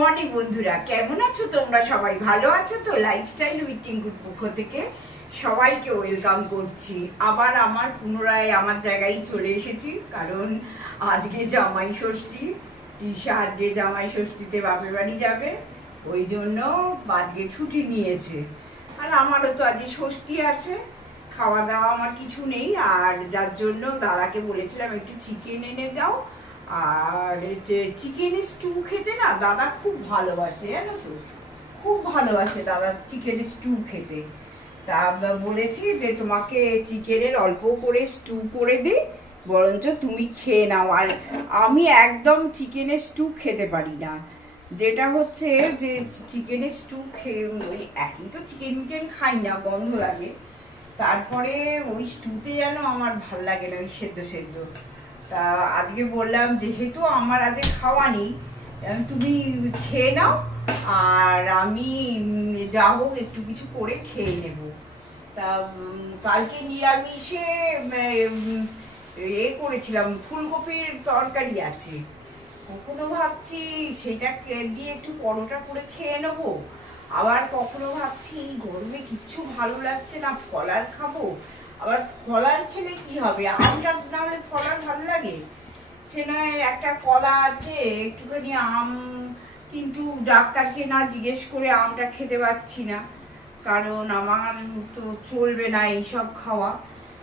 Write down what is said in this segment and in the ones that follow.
Morning বন্ধুরা, কেমন আছো তোমরা? সবাই ভালো আছো তো? লাইফস্টাইল উইথ টিঙ্কুর পক্ষ থেকে সবাইকে ওয়েলকাম করছি। আবার আমার পুনরায় আমার জায়গায় চলে এসেছি, কারণ আজকে জামাই ষষ্ঠী। তৃষা আজকে জামাই ষষ্ঠীতে বাপের বাড়ি যাবে, ওই জন্য আজকে ছুটি নিয়েছে। আর আমারও তো আজকে ষষ্ঠী আছে, খাওয়া দাওয়া আমার কিছু নেই, আর যার জন্য দাদাকে বলেছিলাম একটু চিকেন এনে দাও। আর চিকেন স্টু খেতে না দাদা খুব ভালোবাসে, জানো তো, খুব ভালোবাসে দাদা চিকেন স্টু খেতে। তা বলেছি যে তোমাকে চিকেনের অল্প করে স্টু করে দিই, বরঞ্চ তুমি খেয়ে নাও। আর আমি একদম চিকেনের স্টু খেতে পারি না, যেটা হচ্ছে যে চিকেনের স্টু খেয়ে ওই একই তো চিকেন মিকেন খাই না, গন্ধ লাগে। তারপরে ওই স্টুতে যেন আমার ভাল লাগে না, ওই সেদ্ধ সেদ্ধ। তা আজকে বললাম যেহেতু আমার আজকে খাওয়া নেই, তুমি খেয়ে নাও, আর আমি যা হোক একটু কিছু করে খেয়ে নেব। তা কালকে নিরামিষে করেছিলাম, ফুলকপির তরকারি আছে, কখনো ভাবছি সেটা দিয়ে একটু পরোটা করে খেয়ে নেবো, আবার কখনো ভাবছি এই গরমে কিচ্ছু ভালো লাগছে না, ফলার খাবো। আবার ফলার খেলে কি হবে, আমটা না হলে ফলার ভালো লাগে? সে নয় একটা কলা আছে, একটুখানি আম, কিন্তু ডাক্তারকে না জিজ্ঞেস করে আমটা খেতে পারছি না, কারণ আমার তো চলবে না এইসব খাওয়া।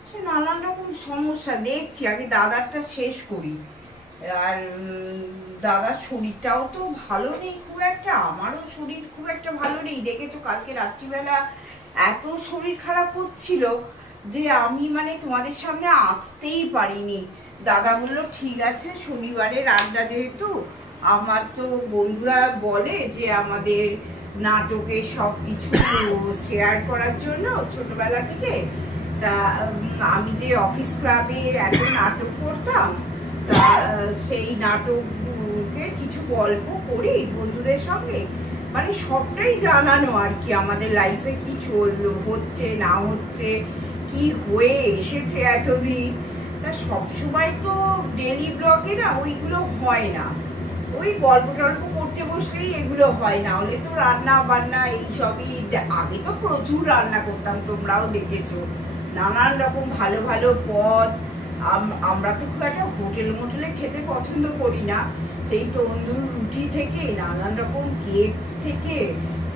সে নানান রকম সমস্যা দেখছি, আগে দাদারটা শেষ করি। আর দাদার শরীরটাও তো ভালো নেই খুব একটা, আমারও শরীর খুব একটা ভালো নেই। দেখেছো কালকে রাত্রিবেলা এত শরীর খারাপ হচ্ছিল যে আমি মানে তোমাদের সামনে আসতেই পারিনি। দাদা বললো ঠিক আছে, শনিবারের আড্ডা যেহেতু, আমার তো বন্ধুরা বলে যে আমাদের নাটকের সব কিছু শেয়ার করার জন্য ছোটবেলা থেকে। তা আমি যে অফিস ক্লাবে এত নাটক করতাম, তা সেই নাটকের কিছু গল্প করি বন্ধুদের সঙ্গে, মানে সবটাই জানানো আর কি, আমাদের লাইফে কি চললো, হচ্ছে না হচ্ছে, কি হয়ে এসেছে এতদিন। তা সবসময় তো ডেলি ব্লগে না ওইগুলো হয় না, ওই গল্প টল্প করতে বসলেই এগুলো হয়, না হলে তো রান্না বান্না এইসবই। আগে তো প্রচুর রান্না করতাম, তোমরাও দেখেছো, নানান রকম ভালো ভালো পদ। আমরা তো খুব একটা হোটেল মোটেলে খেতে পছন্দ করি না, সেই তন্দুর রুটি থেকে নানান রকম কেক থেকে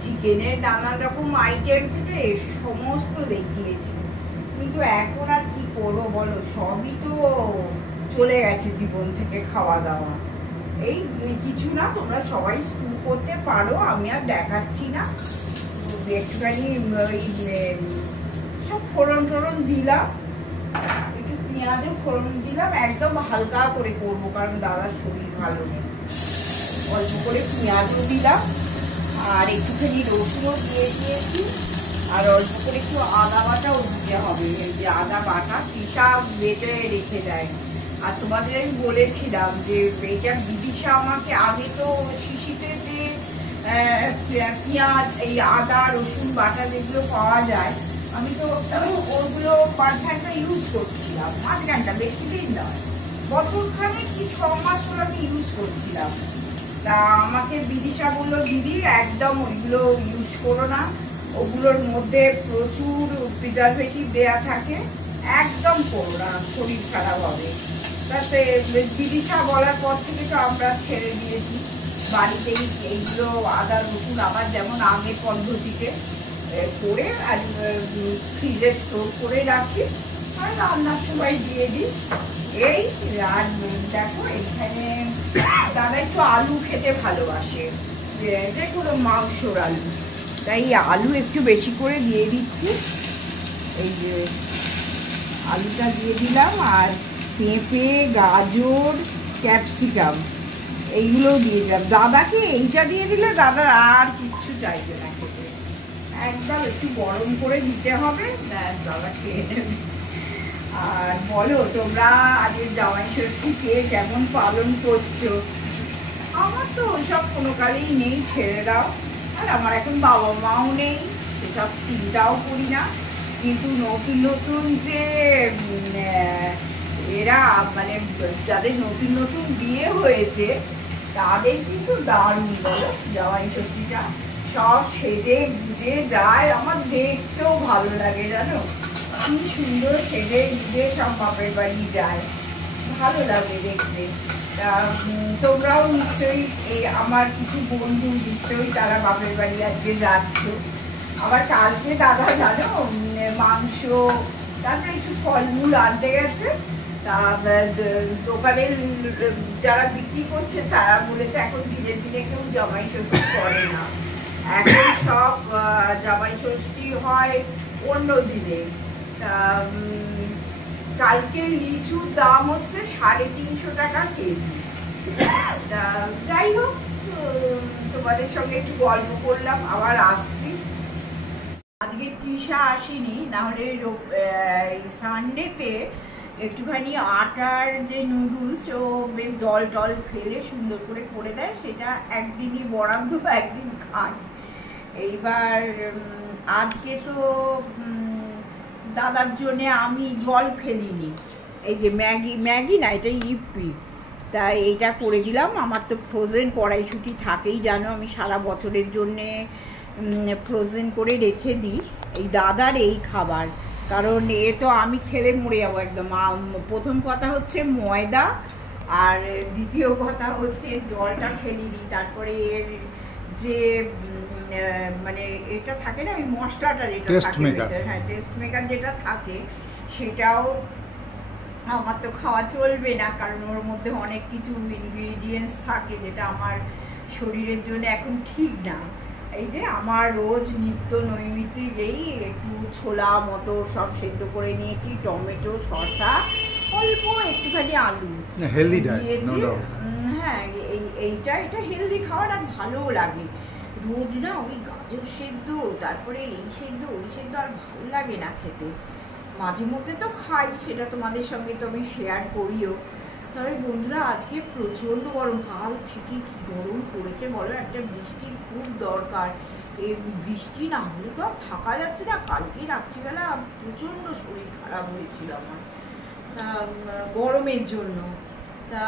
চিকেনের নানান রকম আইটেম থেকে সমস্ত দেখিয়েছি। কিন্তু এখন আর কি করবো বলো, সবই তো চলে গেছে জীবন থেকে, খাওয়া দাওয়া। এই কিছু না, তোমরা সবাই স্টু করতে পারো, আমি আর দেখাচ্ছি না। একটুখানি সব ফোড়ন টোড়ন দিলাম, একটু পেঁয়াজও ফোড়ন দিলাম, একদম হালকা করে করবো কারণ দাদার শরীর ভালো নেই। অল্প করে পেঁয়াজও দিলাম, আর একটুখানি রসুনও দিয়ে দিয়েছি, আর অল্প করে একটু আদা বাটাও দিতে হবে। এই যে আদা বাটা পিসা বেটে রেখে দেয়। আর তোমাদের আমি বলেছিলাম যে এটা বিদিশা আমাকে, আমি তো শিশিতে যে পেঁয়াজ এই আদা রসুন বাটা যেগুলো পাওয়া যায়, আমি তো ওগুলো পারফেক্টটা ইউজ করছিলাম মাঝখানটা, বেশি দিন নয়, বছরখানে কি 6 মাস হলো আমি ইউজ করছিলাম। তা আমাকে বিদিশা বললো দিদি একদম ওইগুলো ইউজ করো না, ওগুলোর মধ্যে প্রচুর প্রিজারভেটিভ দেয়া থাকে, একদম করো না, শরীর খারাপ হবে। তাতে বিদিশা বলার পর থেকে তো আমরা ছেড়ে দিয়েছি, বাড়িতেই এইগুলো আদা রসুন আবার যেমন আগের পদ্ধতিতে করে আর ফ্রিজে স্টোর করে রাখি, আর রান্নার সময় দিয়ে দিই। এই আর দেখো এখানে দাদা একটু আলু খেতে ভালোবাসে, যে কোনো মাংসর আলু, তাই আলু একটু বেশি করে দিয়ে দিচ্ছি। এই যে আলুটা দিয়ে দিলাম, আর পেঁপে গাজর ক্যাপসিকাম এইগুলোও দিয়ে দিলাম। দাদাকে এইটা দিয়ে দিলে দাদা আর কিচ্ছু চাইবে না খেতে, একদম একটু গরম করে দিতে হবে, দাদা খেয়ে নেবে। আর বলো তোমরা আজকে জামাই ষষ্ঠী কে কেমন পালন করছো? আমার তো ওইসব কোনো কালেই নেই, ছেড়ে দাও। আর আমার এখন বাবা মাও নেই, সেসব চিন্তাও করি না। কিন্তু নতুন নতুন যে এরা মানে যাদের নতুন নতুন বিয়ে হয়েছে, তাদের কিন্তু দারুণ বলো জামাই ষষ্ঠীটা, সব সেজে গুজে যায়, আমার দেখতেও ভালো লাগে জানো, কি সুন্দর সেজে গুজে সব বাপের বাড়ি যায়, ভালো লাগে দেখতে। তা তোমরাও নিশ্চয়ই আমার কিছু বন্ধু নিশ্চয়ই তারা বাপের বাড়ি আজকে যাচ্ছ। আবার কালকে দাদা জানো মাংস তারপরে একটু ফলমূল আনতে গেছে, তা দোকানের যারা বিক্রি করছে তারা বলেছে এখন ধীরে ধীরে কেউ জামাই ষষ্ঠী করে না, এখন সব জামাই ষষ্ঠী হয় অন্য দিনে। তা কালকে লিচুর দাম হচ্ছে 350 টাকা কেজি। তা যাই হোক, তোমাদের সঙ্গে একটু গল্প করলাম, আবার আসছি। আজকে তৃষা আসেনি, নাহলে সানডেতে একটুখানি আটার যে নুডলস ও বেশ জল টল ফেলে সুন্দর করে করে দেয়, সেটা একদিনই বরাদ্দ একদিন খাই। এইবার আজকে তো দাদার জন্যে আমি জল ফেলিনি, এই যে ম্যাগি না, এটা ইপি, তাই এইটা করে দিলাম। আমার তো ফ্রোজেন কড়াইশুঁটি থাকেই জানো, আমি সারা বছরের জন্যে ফ্রোজেন করে রেখে দিই এই দাদার এই খাবার, কারণ এ তো আমি খেলে মরে যাবো একদম। প্রথম কথা হচ্ছে ময়দা, আর দ্বিতীয় কথা হচ্ছে জলটা ফেলি দিই, তারপরে এর যে মানে এটা থাকে না ওই মশলাটা যেটা থাকে, হ্যাঁ টেস্ট মেকার যেটা থাকে, সেটাও আমার তো খাওয়া চলবে না, কারণ ওর মধ্যে অনেক কিছু ইনগ্রিডিয়েন্টস থাকে যেটা আমার শরীরের জন্য এখন ঠিক না। এই যে আমার রোজ নিত্য নৈমিত্তিক এই একটু ছোলা মটর সব সেদ্ধ করে নিয়েছি, টমেটো শসা অল্প একটুখানি আলু দিয়েছি। হ্যাঁ এটা হেলদি খাবার, আর ভালোও লাগে। রোজ না ওই গাজর সেদ্ধ তারপরে এই সেদ্ধ ওই সেদ্ধ আর ভালো লাগে না খেতে। মাঝে মধ্যে তো খাই, সেটা তোমাদের সঙ্গে তো আমি শেয়ার করিও। তবে বন্ধুরা আজকে প্রচণ্ড গরম, কাল থেকে কি গরম পড়েছে বলো, একটা বৃষ্টির খুব দরকার। এই বৃষ্টি না হলে তো আর থাকা যাচ্ছে না। কালকে রাত্রিবেলা প্রচণ্ড শরীর খারাপ হয়েছিল আমার, তা গরমের জন্য। তা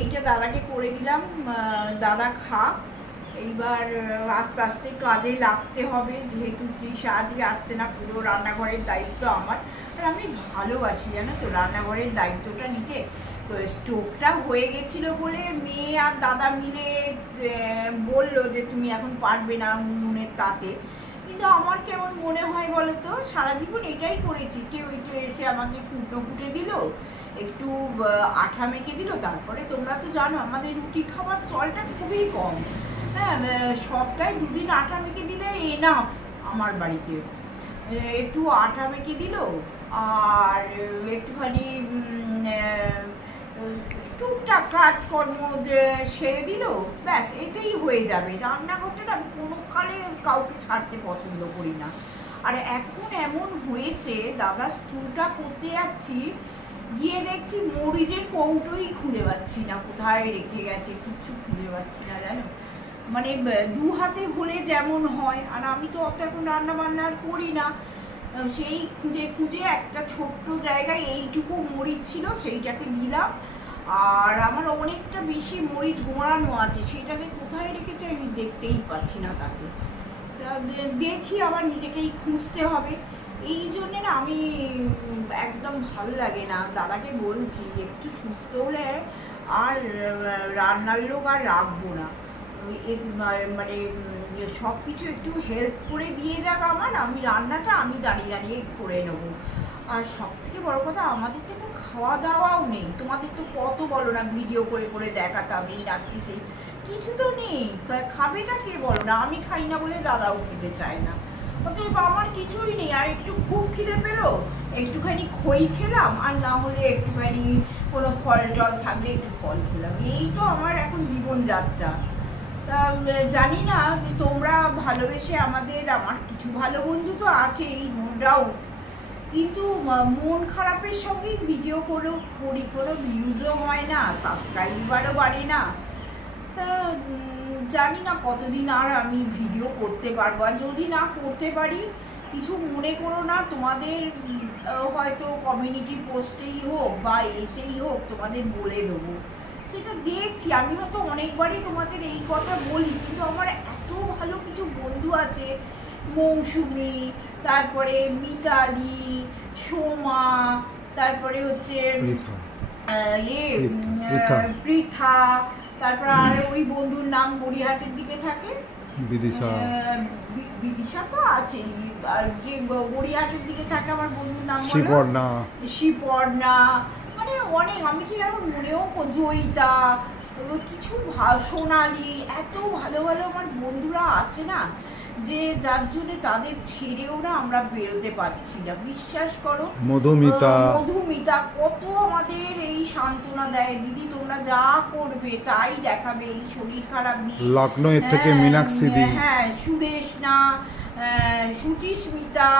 এইটা দাদাকে করে দিলাম, দাদা খা। এইবার আস্তে আস্তে কাজে লাগতে হবে, যেহেতু তৃষা আজকে আসছে না, পুরো রান্নাঘরের দায়িত্ব আমার। আর আমি ভালোবাসি জানো তো রান্নাঘরের দায়িত্বটা নিতে। তো স্টোভটা হয়ে গেছিলো বলে মেয়ে আর দাদা মিলে বললো যে তুমি এখন পারবে না উনুনের তাতে, কিন্তু আমার কেমন মনে হয় বলো তো, সারা জীবন এটাই করেছি, কেউ একটু এসে আমাকে কুটো কুটে দিল, একটু আঠা মেখে দিল, তারপরে তোমরা তো জানো আমাদের রুটি খাবার চলটা খুবই কম। হ্যাঁ সপ্তাহে 2 দিন আটা মেখে দিলে এনাফ আমার বাড়িতে। একটু আটা মেখে দিল আর একটুখানি টুকটাক কাজকর্ম সেরে দিল, ব্যাস এতেই হয়ে যাবে। রান্নাঘরটা আমি কোনো কালে কাউকে ছাড়তে পছন্দ করি না। আর এখন এমন হয়েছে, দাদা স্টুলটা করতে যাচ্ছি, গিয়ে দেখছি মরিচের কৌটোই খুঁজে পাচ্ছি না, কোথায় রেখে গেছে কিচ্ছু খুঁজে পাচ্ছি না জানো। মানে 2 হাতে হলে যেমন হয়, আর আমি তো অত এখন রান্না বান্না করি না, সেই খুঁজে খুঁজে একটা ছোট্ট জায়গায় এইটুকু মরিচ ছিল, সেইটাকে দিলাম। আর আমার অনেকটা বেশি মরিচ গোড়ানো আছে, সেটাকে কোথায় রেখেছে আমি দেখতেই পাচ্ছি না তাকে। দেখি আবার নিজেকেই খুঁজতে হবে। এই জন্যে না আমি একদম ভালো লাগে না। দাদাকে বলছি একটু সুস্থ হলে আর রান্নার লোক আর রাখবো না, মানে সব কিছু একটু হেল্প করে দিয়ে যাক আমার, আমি রান্নাটা আমি দাঁড়িয়ে দাঁড়িয়ে করে নেবো। আর সব থেকে বড়ো কথা, আমাদের তো এখন খাওয়া দাওয়াও নেই। তোমাদের তো কত বলো না ভিডিও করে করে দেখাতাম এই রাত্রি সেই, কিছু তো নেই। খাবেটা কে বলো না, আমি খাই না বলে দাদাও খেতে চায় না, অতএব আমার কিছুই নেই। আর একটু খুব খিদে পেলো একটুখানি খই খেলাম, আর না হলে একটুখানি কোনো ফল টল থাকলে একটু ফল খেলাম, এই তো আমার এখন জীবনযাত্রা। তা জানি না যে তোমরা ভালোবেসে আমার কিছু ভালো বন্ধু তো আছেই নো ডাউট, কিন্তু মন খারাপের সঙ্গেই ভিডিও করি, কোনো ভিউজও হয় না, সাবস্ক্রাইবারও বাড়ে না। তা জানি না কতদিন আর আমি ভিডিও করতে পারবো। আর যদি না করতে পারি কিছু মনে করো না, তোমাদের হয়তো কমিউনিটি পোস্টেই হোক বা এসেই হোক তোমাদের বলে দেবো, সেটা দেখছি। আমি হয়তো অনেকবারই তোমাদের এই কথা বলি, কিন্তু আমার এত ভালো কিছু বন্ধু আছে, মৌসুমি, তারপরে মিতালি, সোমা, তারপরে হচ্ছে পৃথা, তারপর আর ওই বন্ধুর নাম গড়িয়াহাটের দিকে থাকে, বিদিশা তো আছেই, আর যে গড়িয়াহাটের দিকে থাকে আমার বন্ধুর নাম শিপর্ণা, মানে অনেক, আমি ঠিক এখন মনেও জয়িতা, কিছু সোনালি, এত ভালো ভালো আমার বন্ধুরা আছে না, যে যার জন্য তাদের ছেড়েও না আমরা বেরোতে পারছি না। বিশ্বাস করো, মধুমিতা কত আমাদের এই সান্ত্বনা দেয়, দিদি তোমরা যা করবে তাই দেখাবে, এই শরীর খারাপ নিয়ে। লখনৌ থেকে মীনাক্ষী দি, হ্যাঁ, সুদেশনা, সুচিস্মিতা,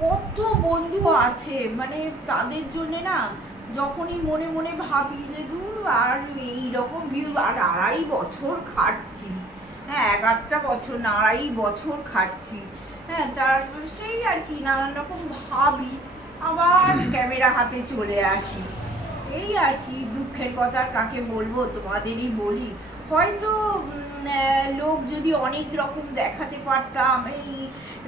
কত বন্ধু আছে, মানে তাদের জন্য না যখনই মনে মনে ভাবি যে দূর আর এইরকম ভিউ, আর 2.5 বছর খাটছি, হ্যাঁ 1-8টা বছর না 2.5 বছর খাটছি, হ্যাঁ তার সেই আর কি নানান রকম ভাবি, আবার ক্যামেরা হাতে চলে আসি, এই আর কি। দুঃখের কথা কাকে বলবো, তোমাদেরই বলি। হয়তো লোক যদি অনেক রকম দেখাতে পারতাম, এই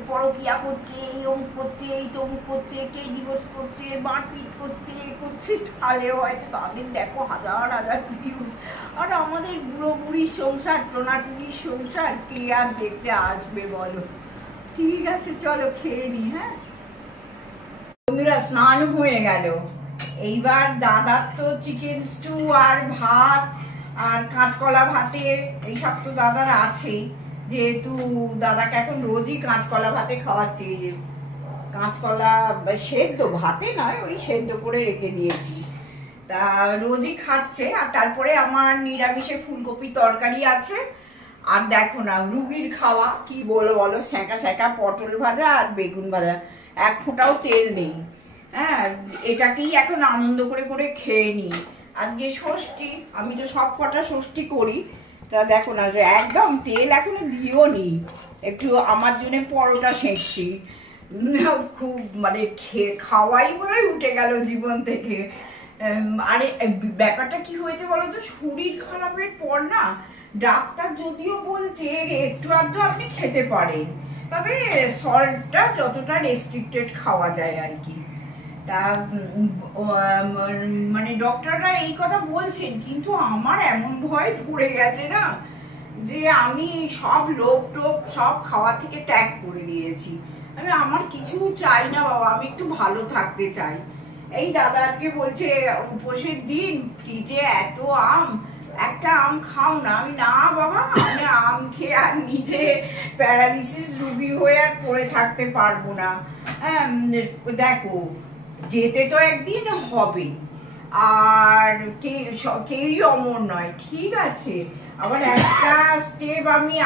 পরকিয়া করছে, এই অমুক করছে, এই তমুক করছে, কে ডিভোর্স করছে, মারপিট করছে, তাহলে হয়তো তাদের দেখো হাজার হাজার ভিউজ, আর আমাদের বুড়ো বুড়ির সংসার, টোনাটুনির সংসার কে আর দেখতে আসবে বলো। ঠিক আছে, চলো খেয়ে নি। হ্যাঁ বন্ধুরা, স্নান হয়ে গেল, এইবার দাদার তো চিকেন স্টু আর ভাত আর কাঁচকলা ভাতে, এইসব তো দাদার আছেই, যেহেতু দাদাকে এখন রোজই কাঁচকলা ভাতে খাওয়াচ্ছি। যে কাঁচকলা সেদ্ধ, ভাতে নয়, ওই সেদ্ধ করে রেখে দিয়েছি, তা রোজই খাচ্ছে। আর তারপরে আমার নিরামিষে ফুলকপি তরকারি আছে, আর দেখো না রুগীর খাওয়া কি বলো, সেঁকা সেঁকা পটল ভাজা আর বেগুন ভাজা, 1 ফোঁটাও তেল নেই। হ্যাঁ, এটাকেই এখন আনন্দ করে করে খেয়ে নিই। আজকে ষষ্ঠী, আমি তো সব কটা ষষ্ঠী করি, তা দেখো না একদম তেল এখনো দিও নি, একটু আমার জন্য পরোটা সেঁকছি, খুব মানে খাওয়াই বোধহয় উঠে গেল জীবন থেকে। আরে ব্যাপারটা কি হয়েছে বলো তো, শরীর খারাপের পর না ডাক্তার যদিও বলছে একটু আধটু আপনি খেতে পারেন, তবে সল্টটা যতটা রেস্ট্রিক্টেড খাওয়া যায় আর কি। তা মানে ডক্টররা এই কথা বলছেন, কিন্তু আমার এমন ভয় ধরে গেছে না, যে আমি সব লোভ টোপ সব খাওয়া থেকে ত্যাগ করে দিয়েছি। আমি আমার কিছু চাই না বাবা, আমি একটু ভালো থাকতে চাই। এই দাদা আজকে বলছে উপোসের দিন ফ্রিজে এত আম, একটা আম খাও না। আমি না বাবা, আমি আম খেয়ে আর নিজে প্যারালিসিস রুগী হয়ে আর পড়ে থাকতে পারবো না। হ্যাঁ দেখো, যেতে তো একদিন হবে, আর কেউই অমর নয়, ঠিক আছে। আবার একটা স্টেপ আমি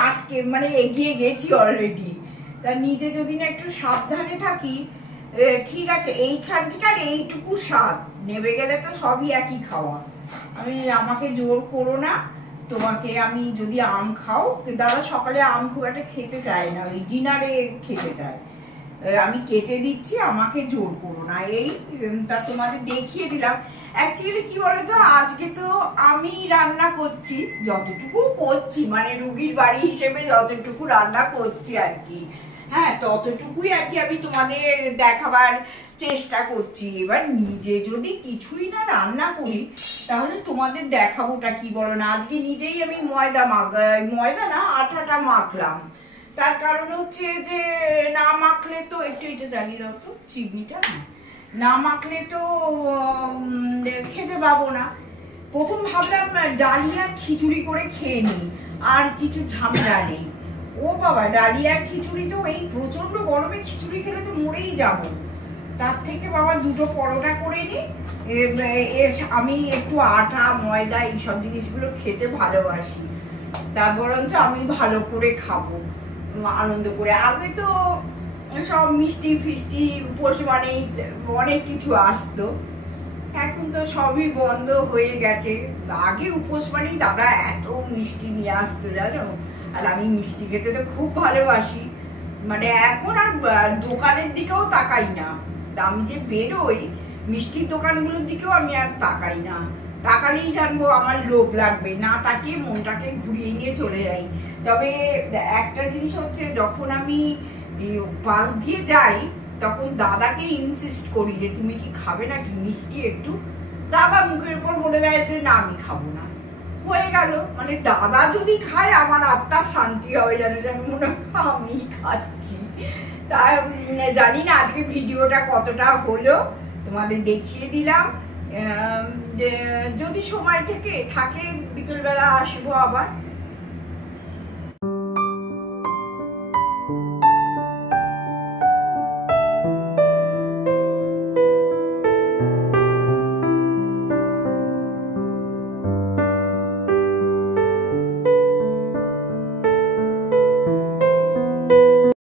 মানে এগিয়ে গেছি অলরেডি, তা নিজে যদি না একটু সাবধানে থাকি, ঠিক আছে। এইখান থেকে আর এইটুকু স্বাদ নেবে গেলে তো সবই একই খাওয়া। আমাকে জোর করো না, তোমাকে আমি যদি আম খাও, দাদা সকালে আম খুব একটা খেতে চায় না, ওই ডিনারে খেতে চায়, আমি কেটে দিচ্ছি, আমাকে জোর করো না। এই তা তোমাদের দেখিয়ে দিলাম। অ্যাকচুয়ালি কি বলতো, আজকে তো আমি রান্না করছি, যতটুকু করছি মানে রুগীর বাড়ি হিসেবে যতটুকু রান্না করছি আর কি, হ্যাঁ ততটুকুই আর কি আমি তোমাদের দেখাবার চেষ্টা করছি। এবার নিজে যদি কিছুই না রান্না করি, তাহলে তোমাদের দেখাবোটা কি বলো না। আজকে নিজেই আমি ময়দা না আটাটা মাখলাম, তার কারণ হচ্ছে যে না মাখলে তো একটু এটা জ্বালিয়ে দাও তো, চিমনিটা না মাখলে তো খেতে পাবো না। প্রথম ভাবলাম ডালিয়া খিচুড়ি করে খেয়ে নিই, আর কিছু ঝামেলা নেই। ও বাবা, ডালিয়া খিচুড়ি তো এই প্রচন্ড গরমে খিচুড়ি খেলে তো মরেই যাব, তার থেকে বাবা 2টো পরোটা করে নিই। আমি একটু আটা ময়দা এইসব জিনিসগুলো খেতে ভালোবাসি, তা বরঞ্চ আমি ভালো করে খাবো আনন্দ করে। আগে তো সব মিষ্টি ফিষ্টি উপোস মানেই অনেক কিছু আসতো, এখন তো সবই বন্ধ হয়ে গেছে। আগে উপোস মানেই দাদা এত মিষ্টি নিয়ে আসতো জানো, আর আমি মিষ্টি খেতে তো খুব ভালোবাসি। মানে এখন আর দোকানের দিকেও তাকাই না, আমি যে বেরোই মিষ্টির দোকানগুলোর দিকেও আমি আর তাকাই না। তাকালেই জানবো আমার লোভ লাগবে, না তাকিয়ে মনটাকে ঘুরিয়ে নিয়ে চলে যাই। তবে একটা জিনিস হচ্ছে, যখন আমি পাশ দিয়ে যাই তখন দাদাকে ইনসিস্ট করি যে তুমি কি খাবে না মিষ্টি একটু, দাদা মুখের উপর বলে দেয় যে না আমি খাবো না, হয়ে গেল। মানে দাদা যদি খায় আমার আত্মার শান্তি হবে, যেন যেন মনে হয় আমি খাচ্ছি। তা জানি না আজকে ভিডিওটা কতটা হলো, তোমাদের দেখিয়ে দিলাম। যদি সময় থেকে থাকে বিকেলবেলা আসবো আবার।